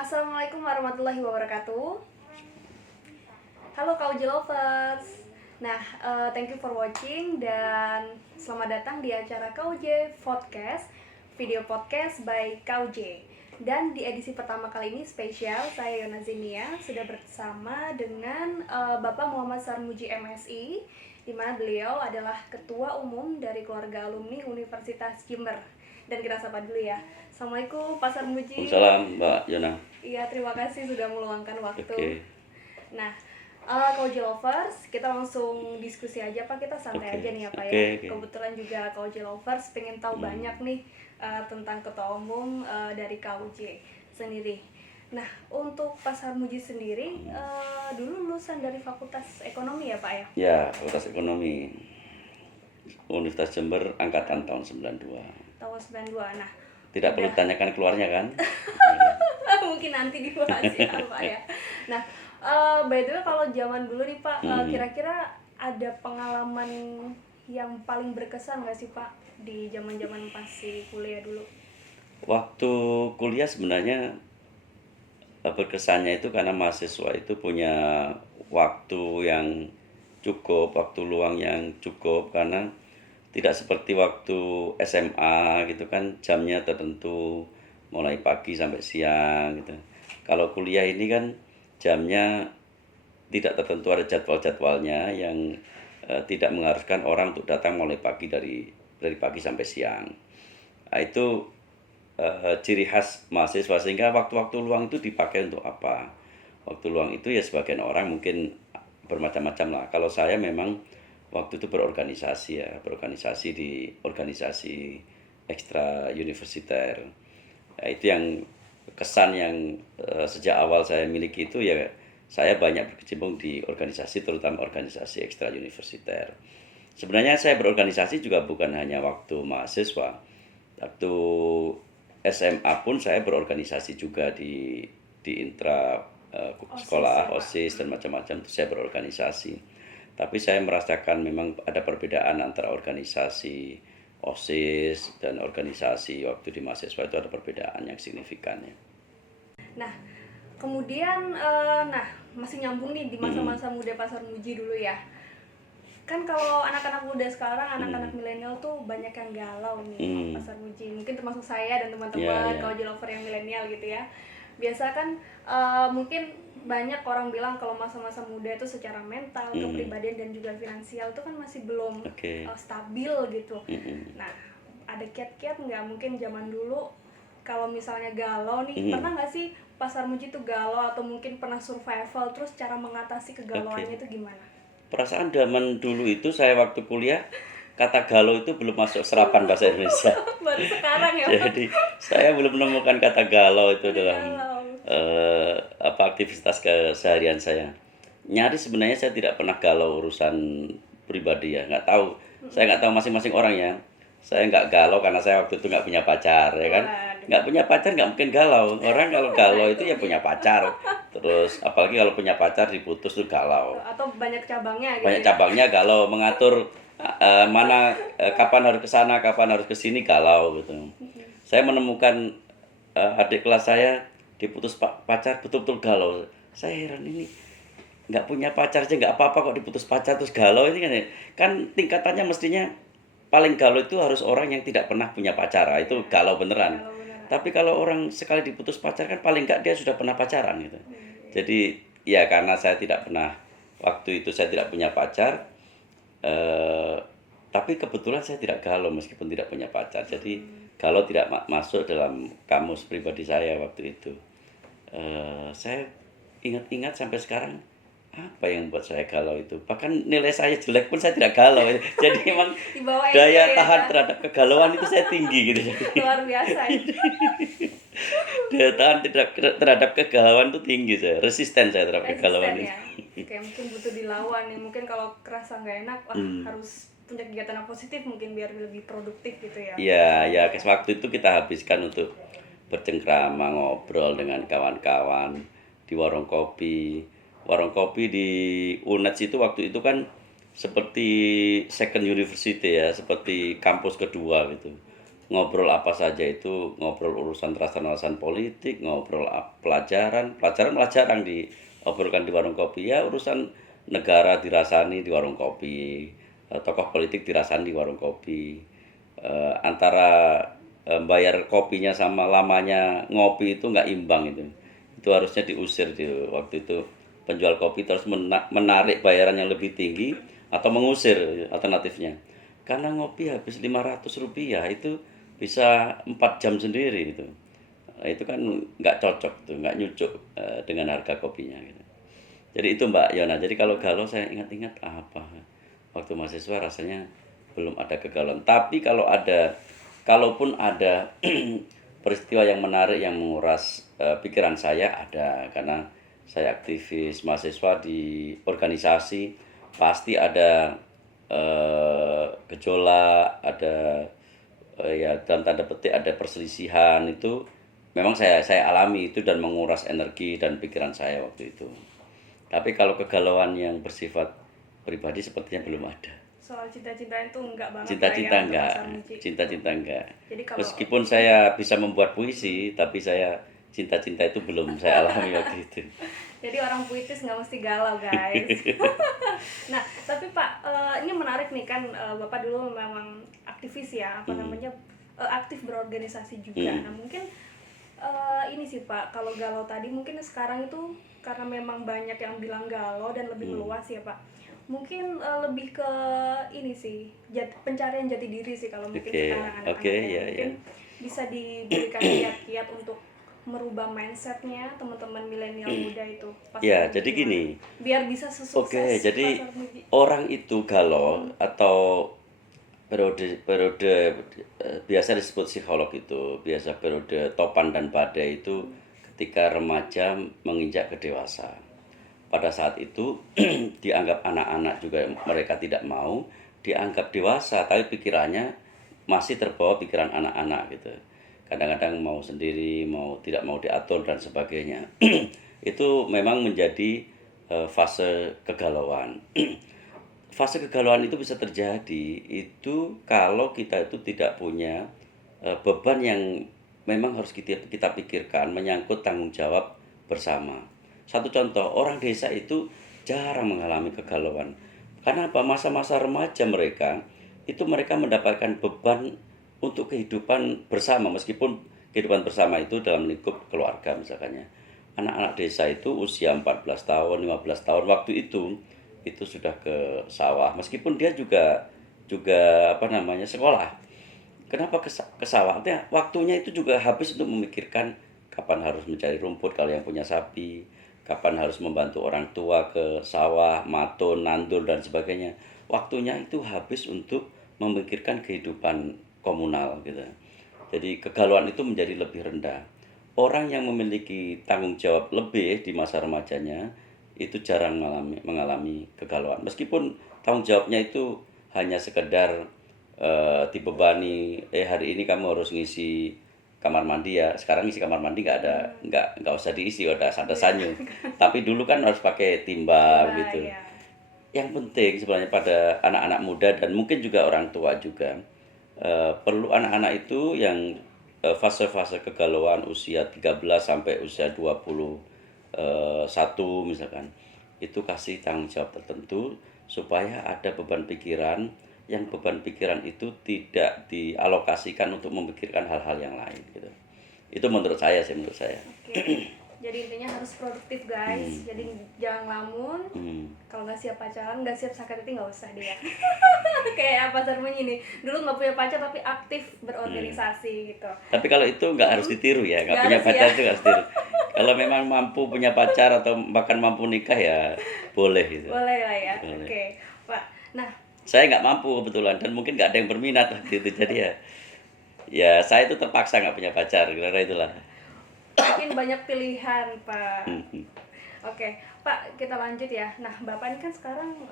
Assalamualaikum warahmatullahi wabarakatuh. Halo KUJ Lovers. Thank you for watching dan selamat datang di acara KUJ Podcast, video podcast by KUJ. Dan di edisi pertama kali ini spesial, saya Yona Zinia sudah bersama dengan Bapak Muhammad Sarmuji MSI, di mana beliau adalah Ketua Umum dari Keluarga Alumni Universitas Jember. Dan kita sapa dulu ya. Assalamualaikum Pak Sarmuji. Waalaikumsalam Mbak Yona. Iya, terima kasih sudah meluangkan waktu. Oke. Nah, KUJ Lovers, kita langsung diskusi aja Pak, kita santai aja nih ya Pak ya. Kebetulan juga KUJ Lovers pengen tahu banyak nih tentang Ketua Umum dari KUJ sendiri. Nah, untuk Pak Sarmuji sendiri, dulu lulusan dari Fakultas Ekonomi ya Pak ya? Ya, Fakultas Ekonomi Universitas Jember angkatan tahun 92. Tahun 92. Nah, tidak perlu ditanyakan keluarnya kan? Mungkin nanti dibahas ya Pak ya. Nah, by the way kalau zaman dulu nih Pak, kira-kira ada pengalaman yang paling berkesan nggak sih Pak di zaman-zaman pas si kuliah dulu? Waktu kuliah sebenarnya berkesannya itu karena mahasiswa itu punya waktu yang cukup, waktu luang yang cukup, karena tidak seperti waktu SMA gitu kan, jamnya tertentu mulai pagi sampai siang gitu. Kalau kuliah ini kan jamnya tidak tertentu, ada jadwal-jadwalnya yang tidak mengharuskan orang untuk datang mulai pagi dari pagi sampai siang. Nah, itu ciri khas mahasiswa, sehingga waktu-waktu luang itu dipakai untuk apa? Waktu luang itu ya sebagian orang mungkin bermacam-macam lah. Kalau saya memang waktu itu berorganisasi di organisasi ekstra universiter. Nah, itu yang kesan yang sejak awal saya miliki itu ya, saya banyak berkecimpung di organisasi, terutama organisasi ekstra universiter. Sebenarnya saya berorganisasi juga bukan hanya waktu mahasiswa. Waktu SMA pun saya berorganisasi juga di intra sekolah, OSIS dan macam-macam, itu saya berorganisasi. Tapi saya merasakan memang ada perbedaan antara organisasi OSIS dan organisasi waktu di mahasiswa, itu ada perbedaan yang signifikan ya. Nah, kemudian masih nyambung nih di masa-masa muda Pak Sarmuji dulu ya. Kan kalau anak-anak muda sekarang, anak-anak milenial tuh banyak yang galau nih Pak Sarmuji. Mungkin termasuk saya dan teman-teman KUJ Lover yang milenial gitu ya. Biasa kan mungkin banyak orang bilang kalau masa-masa muda itu secara mental, kepribadian dan juga finansial itu kan masih belum stabil gitu. Nah, ada kiat-kiat nggak mungkin zaman dulu kalau misalnya galau nih, pernah nggak sih Pak Sarmuji tuh galau atau mungkin pernah survival, terus cara mengatasi kegalauannya itu gimana? Perasaan zaman dulu itu saya waktu kuliah, kata galau itu belum masuk serapan bahasa Indonesia. Baru sekarang ya Pak? Jadi saya belum menemukan kata galau itu dalam aktivitas keseharian saya. Nyaris sebenarnya saya tidak pernah galau urusan pribadi ya, nggak tahu. Saya nggak tahu masing-masing orang ya. Saya nggak galau karena saya waktu itu nggak punya pacar ya kan. Nggak punya pacar nggak mungkin galau. Orang kalau galau itu ya punya pacar. Terus apalagi kalau punya pacar diputus tuh galau. Atau banyak cabangnya gitu. Banyak cabangnya galau, mengatur kapan harus ke sana, kapan harus ke sini galau gitu. Saya menemukan adik kelas saya diputus pacar betul-betul galau. Saya heran, ini nggak punya pacar aja nggak apa-apa kok diputus pacar terus galau. Ini kan tingkatannya mestinya paling galau itu harus orang yang tidak pernah punya pacar, itu galau beneran. Tapi kalau orang sekali diputus pacar kan paling nggak dia sudah pernah pacaran gitu. Jadi ya karena saya tidak pernah, waktu itu saya tidak punya pacar, tapi kebetulan saya tidak galau meskipun tidak punya pacar. Jadi galau tidak masuk dalam kamus pribadi saya waktu itu. Saya ingat-ingat sampai sekarang, apa yang buat saya galau itu. Bahkan nilai saya jelek pun saya tidak galau. Jadi memang daya tahan terhadap kegalauan itu saya tinggi gitu. Luar biasa. Daya tahan terhadap kegalauan itu tinggi saya. Resisten saya terhadap kegalauan ya. Kayak mungkin butuh dilawan ya. Mungkin kalau kerasa nggak enak, harus punya kegiatan yang positif mungkin biar lebih produktif gitu ya. Iya, waktu itu kita habiskan untuk bercengkrama, ngobrol dengan kawan-kawan di warung kopi. Warung kopi di UNED itu waktu itu kan seperti second university ya, seperti kampus kedua gitu. ngobrol apa saja itu, ngobrol urusan rasan-rasan politik, ngobrol pelajaran, pelajaran malah jarang diobrolkan di warung kopi. Ya urusan negara dirasani di warung kopi, tokoh politik dirasani di warung kopi. Antara bayar kopinya sama lamanya ngopi itu nggak imbang itu. Itu harusnya diusir di waktu itu penjual kopi terus menarik bayaran yang lebih tinggi atau mengusir alternatifnya. Karena ngopi habis Rp500 itu bisa 4 jam sendiri itu. Nah, itu kan nggak cocok tuh, nggak nyucuk dengan harga kopinya gitu. Jadi itu Mbak Yona. Jadi kalau galau saya ingat-ingat apa waktu mahasiswa rasanya belum ada kegalauan. Tapi kalaupun ada peristiwa yang menarik yang menguras pikiran saya ada karena saya aktivis mahasiswa di organisasi pasti ada gejolak, ada ya dalam tanda petik ada perselisihan itu memang saya alami itu dan menguras energi dan pikiran saya waktu itu. Tapi kalau kegalauan yang bersifat pribadi sepertinya belum ada. Soal cinta-cinta itu enggak banget Cinta-cinta untuk enggak, Pasar Muji. cinta-cinta enggak. Jadi kalau Meskipun saya bisa membuat puisi, tapi saya cinta-cinta itu belum saya alami waktu itu. jadi orang puitis nggak mesti galau guys. Nah tapi Pak, ini menarik nih kan, Bapak dulu memang aktivis ya, apa namanya, aktif berorganisasi juga. Nah mungkin ini sih Pak, kalau galau tadi mungkin sekarang itu karena memang banyak yang bilang galau dan lebih meluas ya Pak. Mungkin lebih ke ini sih, pencarian jati diri sih kalau mungkin Oke, sekarang anak-anak oke, ya. ya, Mungkin ya. bisa diberikan kiat-kiat untuk merubah mindsetnya teman-teman milenial muda itu. Ya, Muji jadi gimana? gini. Biar bisa Oke, sesukses jadi Pasar Muji. orang itu galau atau periode biasa disebut psikolog itu, biasa periode topan dan badai itu ketika remaja menginjak ke dewasa. Pada saat itu dianggap anak-anak juga mereka tidak mau, dianggap dewasa tapi pikirannya masih terbawa pikiran anak-anak gitu. Kadang-kadang mau sendiri, mau tidak mau diatur dan sebagainya. Itu memang menjadi fase kegalauan. Fase kegalauan itu bisa terjadi itu kalau kita itu tidak punya beban yang memang harus kita pikirkan menyangkut tanggung jawab bersama. Satu contoh, orang desa itu jarang mengalami kegalauan. Karena apa? Masa-masa remaja mereka itu mereka mendapatkan beban untuk kehidupan bersama, meskipun kehidupan bersama itu dalam lingkup keluarga misalkannya. Anak-anak desa itu usia 14 tahun, 15 tahun waktu itu sudah ke sawah, meskipun dia juga juga apa namanya sekolah. Kenapa ke sawah? Artinya waktunya itu juga habis untuk memikirkan kapan harus mencari rumput kalau yang punya sapi, kapan harus membantu orang tua ke sawah, matun, nandur dan sebagainya. Waktunya itu habis untuk memikirkan kehidupan komunal gitu. Jadi kegalauan itu menjadi lebih rendah. Orang yang memiliki tanggung jawab lebih di masa remajanya itu jarang mengalami kegalauan. Meskipun tanggung jawabnya itu hanya sekedar dibebani, hari ini kamu harus ngisi kamar mandi ya. Sekarang ngisi kamar mandi nggak usah diisi, udah ada sanyu. Tapi dulu kan harus pakai timba gitu. Ya. Yang penting sebenarnya pada anak-anak muda dan mungkin juga orang tua juga perlu anak-anak itu yang fase-fase kegalauan usia 13 sampai usia 21 misalkan itu kasih tanggung jawab tertentu supaya ada beban pikiran yang beban pikiran itu tidak dialokasikan untuk memikirkan hal-hal yang lain gitu. Itu menurut saya sih, menurut saya. Oke. Jadi intinya harus produktif guys. Jadi jangan ngelamun. Kalau nggak siap pacaran, nggak siap sakit hati nggak usah dia. Kayak Pasar Muji nih. Dulu nggak punya pacar tapi aktif berorganisasi gitu. Tapi kalau itu nggak harus ditiru ya, nggak Nggak punya harus pacar ya. itu nggak harus ditiru. Kalau memang mampu punya pacar atau bahkan mampu nikah ya boleh gitu. Boleh lah ya. Boleh. Oke, Pak. Nah, Saya nggak mampu kebetulan dan mungkin nggak ada yang berminat waktu itu, jadi ya saya itu terpaksa nggak punya pacar karena itulah. mungkin banyak pilihan, Pak. Hmm. Oke, Pak, kita lanjut ya. Nah, Bapak ini kan sekarang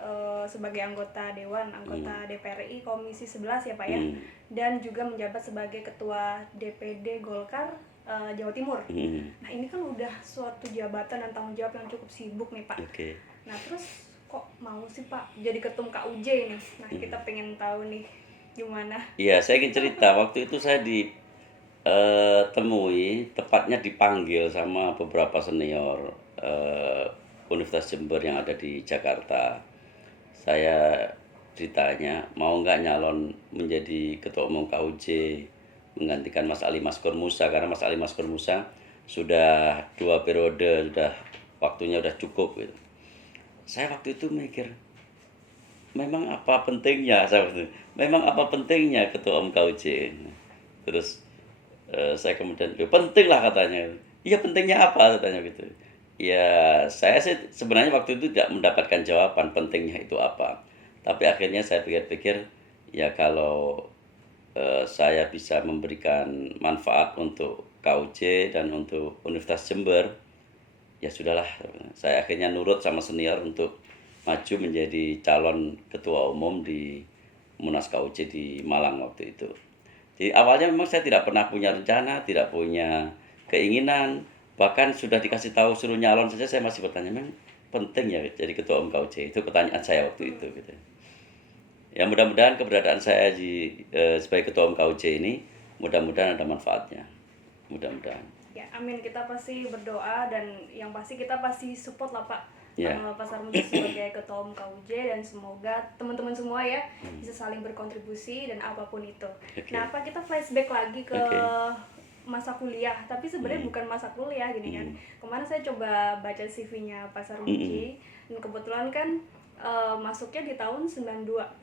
sebagai anggota Dewan, anggota DPR RI Komisi 11 ya, Pak ya. Dan juga menjabat sebagai Ketua DPD Golkar Jawa Timur. Nah, ini kan udah suatu jabatan dan tanggung jawab yang cukup sibuk nih, Pak. Oke. Nah, terus kok mau sih, Pak, jadi ketum KUJ nih? Nah, kita pengen tahu nih Gimana? Iya, saya ingin cerita. Waktu itu saya temui, tepatnya dipanggil sama beberapa senior Universitas Jember yang ada di Jakarta. Saya ditanya, mau nggak nyalon menjadi Ketua Umum KUJ menggantikan Mas Ali Maskur Musa, karena Mas Ali Maskur Musa sudah 2 periode, sudah waktunya sudah cukup gitu. Saya waktu itu mikir, memang apa pentingnya saya waktu itu, memang apa pentingnya Ketua Umum KUJ? Terus saya kemudian, "Ya, penting lah," katanya. "Iya, pentingnya apa?" katanya gitu. Ya, saya sih sebenarnya waktu itu tidak mendapatkan jawaban pentingnya itu apa. Tapi akhirnya saya pikir-pikir, ya kalau saya bisa memberikan manfaat untuk KUJ dan untuk Universitas Jember, ya sudahlah. Saya akhirnya nurut sama senior untuk maju menjadi calon ketua umum di Munas KUJ di Malang waktu itu. Jadi awalnya memang saya tidak pernah punya rencana, tidak punya keinginan, bahkan sudah dikasih tahu suruh nyalon saja saya masih bertanya, memang penting ya jadi ketua umum KUJ? Itu pertanyaan saya waktu itu gitu. Ya mudah-mudahan keberadaan saya sebagai ketua umum KUJ ini mudah-mudahan ada manfaatnya. Mudah-mudahan. Ya, amin. Kita pasti berdoa dan yang pasti kita pasti support lah Pak. Ya. Pasar Muji sebagai ketua umum KUJ, dan semoga teman-teman semua ya bisa saling berkontribusi dan apapun itu. Oke. Nah, apa kita flashback lagi ke Oke. masa kuliah, tapi sebenarnya bukan masa kuliah gini kan. Kemarin saya coba baca CV-nya Pasar Muji dan kebetulan kan masuknya di tahun 1992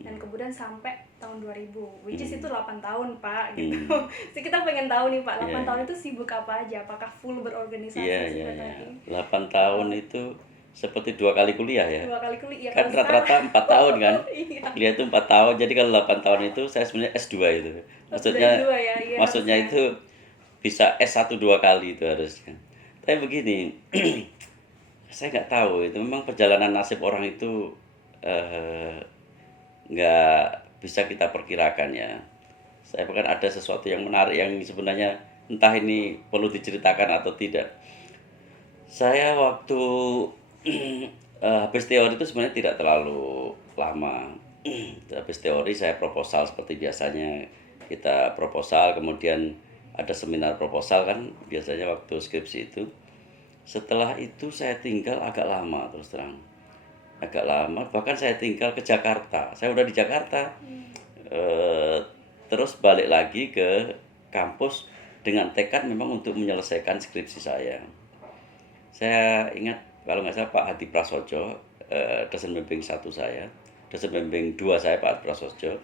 dan kemudian sampai tahun 2000, which is itu 8 tahun Pak gitu. Jadi kita pengen tahu nih Pak, 8 tahun itu sibuk apa aja? Apakah full berorganisasi Iya, seperti iya. tadi? 8 tahun itu seperti 2 kali kuliah ya. 2 kali kuliah Kan kalau rata-rata sekarang. 4 tahun kan. Iya. Kuliah itu 4 tahun. Jadi kalau 8 tahun itu saya sebenarnya S2 itu. Maksudnya S2 ya, iya, maksudnya harusnya. itu bisa S1 2 kali itu harusnya. Tapi begini, saya nggak tahu itu memang perjalanan nasib orang itu nggak bisa kita perkirakan ya. Saya bahkan ada sesuatu yang menarik yang sebenarnya entah ini perlu diceritakan atau tidak. Saya waktu habis teori itu sebenarnya tidak terlalu lama. Habis teori saya proposal seperti biasanya kita proposal, kemudian ada seminar proposal kan biasanya waktu skripsi itu. Setelah itu saya tinggal agak lama terus terang. Agak lama, bahkan saya tinggal ke Jakarta. Saya udah di Jakarta. Terus balik lagi ke kampus dengan tekad memang untuk menyelesaikan skripsi saya. Saya ingat kalau nggak salah Pak Hadi Prasojo, dosen bimbing 1 saya, dosen bimbing 2 saya Pak Hadi Prasojo,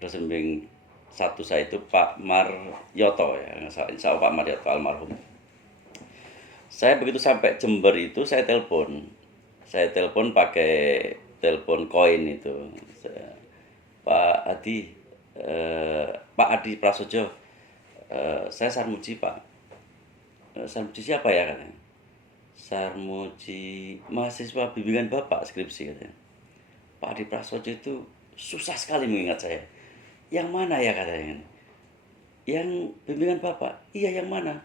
dosen bimbing 1 saya itu Pak Maryoto ya, insya Allah Pak Maryoto almarhum. Saya begitu sampai Jember itu saya telepon pakai telepon koin itu. Pak Hadi, Pak Hadi Prasojo, saya Sarmuji Pak. Sarmuji siapa ya katanya? Sarmuji mahasiswa bimbingan Bapak skripsi katanya. Pak Hadi Prasojo itu susah sekali mengingat saya. Yang mana ya katanya? Yang bimbingan Bapak? Iya, yang mana?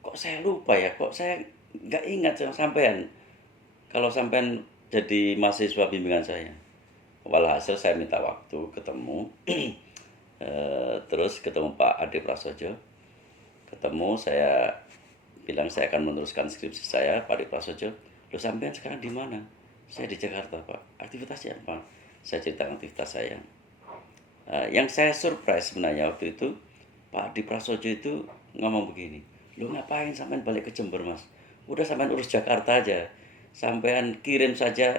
Kok saya lupa ya, kok saya nggak ingat sama sampean. Kalau sampean jadi mahasiswa bimbingan saya. Walhasil saya minta waktu ketemu. Terus ketemu Pak Hadi Prasojo. Ketemu, saya bilang saya akan meneruskan skripsi saya, Pak Hadi Prasojo. Loh, sampean sekarang di mana? Saya di Jakarta Pak. Aktivitasnya apa? Saya ceritakan aktivitas saya. Yang saya surprise sebenarnya waktu itu, Pak Hadi Prasojo itu ngomong begini, "Lu ngapain sampean balik ke Jember Mas? Udah sampean urus Jakarta aja. Sampean kirim saja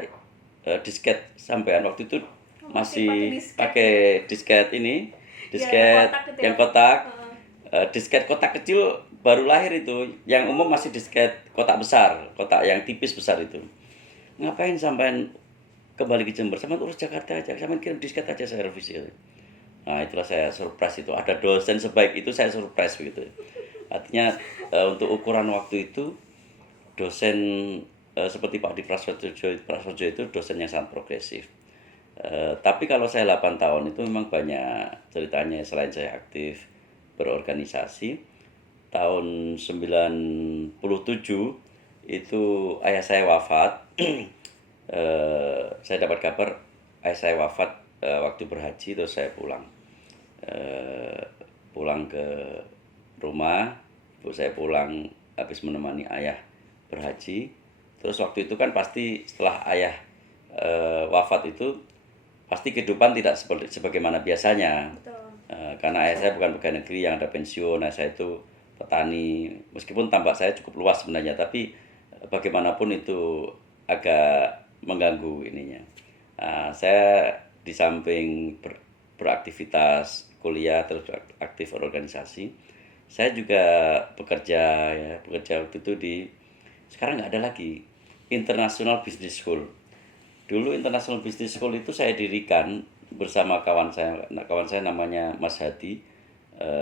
disket sampean." Waktu itu masih pakai disket ini, disket yang kotak, disket kotak kecil baru lahir itu. Yang umum masih disket kotak besar, kotak yang tipis besar itu. Ngapain sampean kembali ke Jember? Sampean urus Jakarta aja, sampean kirim disket aja saya revisi. Nah, itulah saya surprise itu. Ada dosen sebaik itu saya surprise begitu. Artinya untuk ukuran waktu itu dosen seperti Pak Hadi Prasojo itu dosen yang sangat progresif. Tapi kalau saya 8 tahun itu memang banyak ceritanya. Selain saya aktif berorganisasi, tahun 97 itu ayah saya wafat. Saya dapat kabar ayah saya wafat waktu berhaji, terus saya pulang. Pulang ke rumah, ibu saya pulang habis menemani ayah berhaji. Terus waktu itu kan pasti setelah ayah wafat itu pasti kehidupan tidak seperti sebagaimana biasanya. Betul. Karena ayah saya bukan pegawai negeri yang ada pensiun, ayah saya itu petani. Meskipun tambak saya cukup luas sebenarnya, tapi bagaimanapun itu agak mengganggu ininya. Saya di samping beraktivitas kuliah terus aktif organisasi, saya juga bekerja ya, bekerja waktu itu di, sekarang nggak ada lagi, International Business School. Dulu International Business School itu saya dirikan bersama kawan saya namanya Mas Hadi,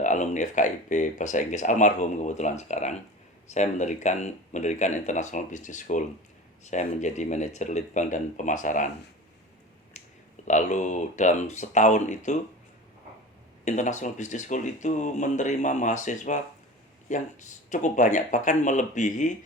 alumni FKIP Bahasa Inggris almarhum kebetulan sekarang. Saya mendirikan International Business School. Saya menjadi manajer litbang dan pemasaran. Lalu dalam setahun itu International Business School itu menerima mahasiswa yang cukup banyak, bahkan melebihi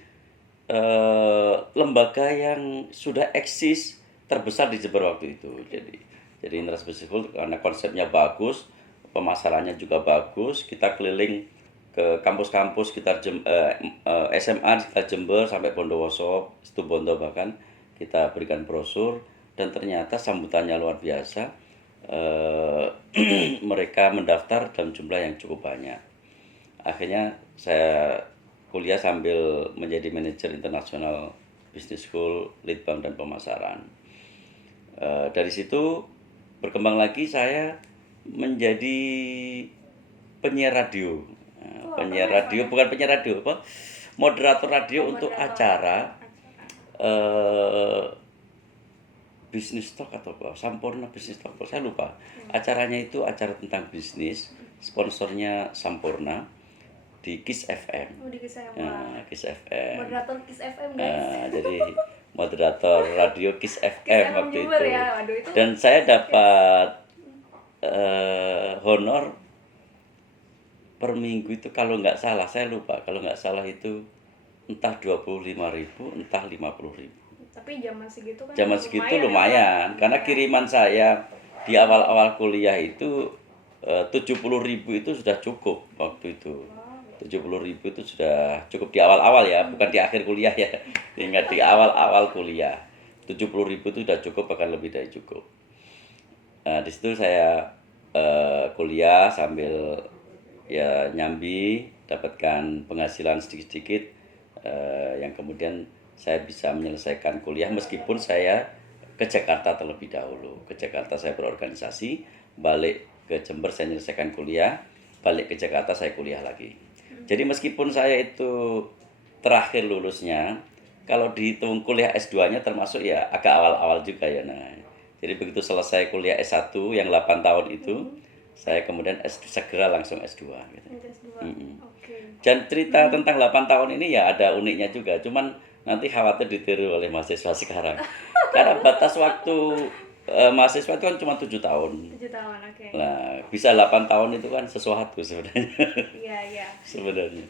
lembaga yang sudah eksis terbesar di Jember waktu itu. Jadi International Business School karena konsepnya bagus, pemasarannya juga bagus, kita keliling ke kampus-kampus sekitar SMA di sekitar Jember sampai Bondowoso, Situbondo bahkan kita berikan brosur, dan ternyata sambutannya luar biasa. Mereka mendaftar dalam jumlah yang cukup banyak. Akhirnya saya kuliah sambil menjadi manajer International Business School, litbang dan pemasaran. Dari situ berkembang lagi saya menjadi penyiar radio. Penyiar radio, bukan penyiar radio, apa? Moderator radio untuk acara bisnis talk atau apa? Sampurna bisnis talk, saya lupa. Acaranya itu acara tentang bisnis, sponsornya Sampurna di Kiss FM. Oh, di Kiss FM. Kiss FM. Moderator Kiss FM, guys. Jadi moderator radio Kiss FM waktu Jember itu. Ya. Waduh, itu. Dan saya dapat honor per minggu itu kalau nggak salah, saya lupa, kalau nggak salah itu entah 25.000, entah 50.000. Tapi zaman segitu kan Zaman segitu lumayan, karena kiriman saya di awal-awal kuliah itu 70.000 itu sudah cukup waktu itu. 70.000 itu sudah cukup di awal-awal ya, bukan di akhir kuliah ya. Ingat di awal-awal kuliah. 70.000 itu sudah cukup, bahkan lebih dari cukup. Di situ saya kuliah sambil ya nyambi, dapatkan penghasilan sedikit-sedikit yang kemudian saya bisa menyelesaikan kuliah meskipun saya ke Jakarta terlebih dahulu. Ke Jakarta saya berorganisasi, balik ke Jember saya menyelesaikan kuliah, balik ke Jakarta saya kuliah lagi. Jadi meskipun saya itu terakhir lulusnya, kalau dihitung kuliah S2-nya termasuk ya agak awal-awal juga ya. Nah, jadi begitu selesai kuliah S1 yang 8 tahun itu, saya kemudian segera langsung S2 gitu. Dan cerita tentang 8 tahun ini ya ada uniknya juga, cuman nanti khawatir ditiru oleh mahasiswa sekarang. Karena batas waktu mahasiswa itu kan cuma 7 tahun. 7 tahun, oke. Nah, bisa 8 tahun itu kan sesuatu sebenarnya. Iya, iya. Sebenarnya.